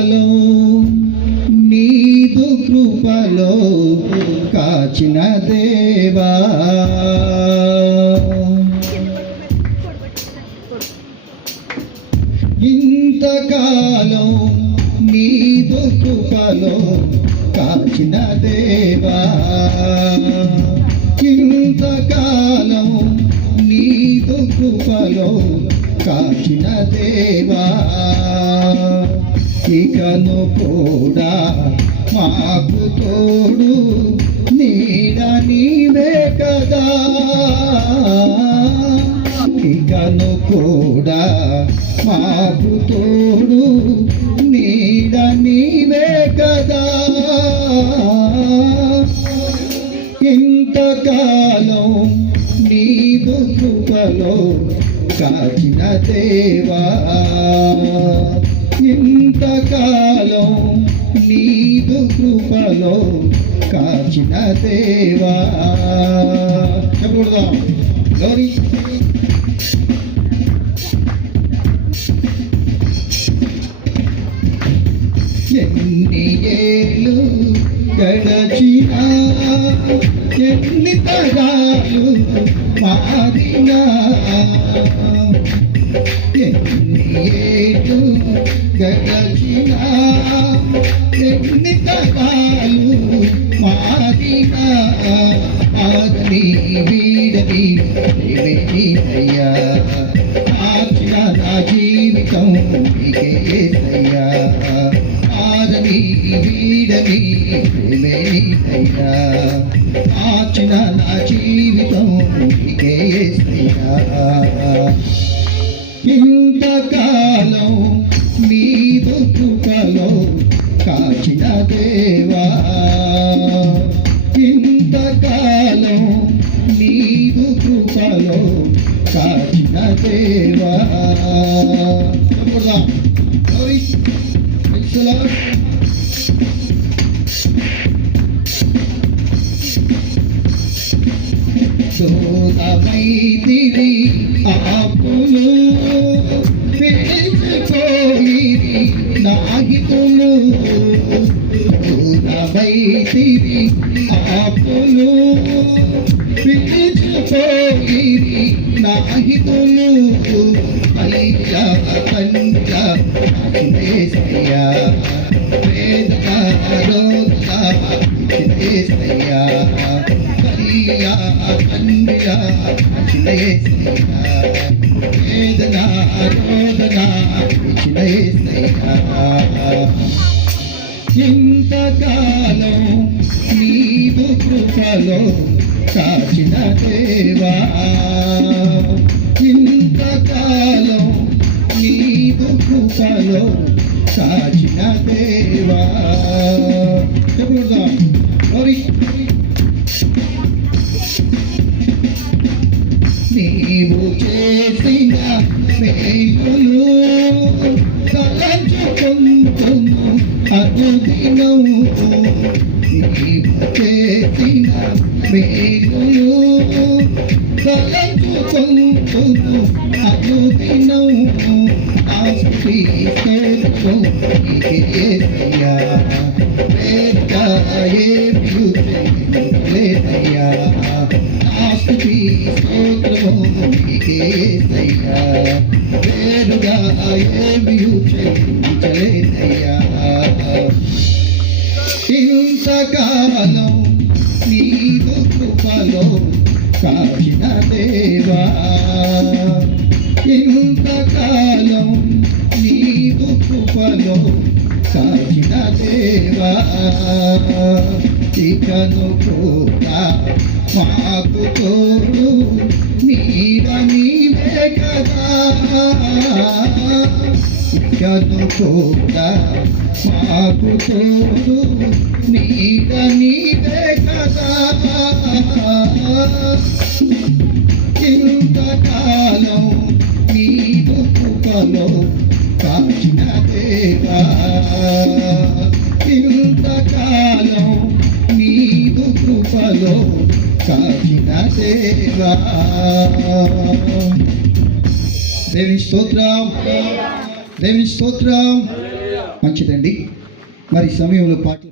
కాలం నీదు కృపలో కాచిన దేవా, ఇంతకాలం నీదు కృపలో కాచిన దేవా, ఇంతకాలం నీదు కృపలో కాచిన దేవా, ఇకను కూడా మాకు తోడు నీడ నీవే కదా, ఇకను కూడా మాకు తోడు నీడ నీవే కదా, ఇంతకాలం నీదు కృపలో కాచిన దేవా, ఇంతకాలం నీదు కృపలో కాచిన దేవా. చెప్పకూడదా? గౌరీ ఎన్ని ఏళ్ళు గడచినా, ఎన్ని తరాలు మారినా, ఎన్ని ఏళ్ళు గడచినా, ఎన్ని తరాలు మారినా, ఆదని వీడని అయ్యా, మార్చిన నా జీవితం నీకేసయ్యా, ఆదని వీడని ప్రేమేనయ్యా, మార్చిన నా జీవితం నీకేసయ్యా, ఇంతకాలం నీదు కృపలో కాచిన దేవా, ఇంతకాలం నీదు కృపలో కాచిన దేవా. సోదమైతిరి ఆపులు పెంచుకోయిరి నాగితులు, సోదమైతిరి ఆపులు పెంచుకోయిరి నాగితులు, అయ్యా పంచ అఖిలేశయ్యా, వేదనా రోగ అఖిలేశయ్యా, కరియా కన్యా అఖిలేశయ్యా, వేదనా రోదనా అఖిలేశయ్యా, ఇంతకాలం నీదు కృపలో కాచిన దేవా, ఇంతకాలం నీదు కృపలో కాచిన దేవా. చెప్పకూడదా? నీవు చేసిన మేలులు తలంచుకుంటును అనుదినం, నీవు చేసిన మేలులు తలంచుకుంటును అనుదినం, ఆస్తి స్తోత్రం నీకేసయ్యా, లేదయ్యా, ఆస్తి స్తోత్రం నీకేసయ్యా, వేరుగా ఏమి చెల్లించలేదయ్యా, ఇంతకాలం నీదు కృపలో కాచిన దేవా, ఇంతకాలం నీదు కృపలో కాచిన దేవా, ఇకను కూడా మాకు తోడు నీడ నీవే కదా, ఇకను కూడా మాకు తోడు నీడ నీవే కదా, ఇంతకాలం నీదు కృపలో కాచిన దేవా, ఇంతకాలం నీదు కృపలో కాచిన దేవా. దేవుని స్తోత్రం, దేవుని స్తోత్రం. మంచిదండి. మరి సమయంలో పాటలు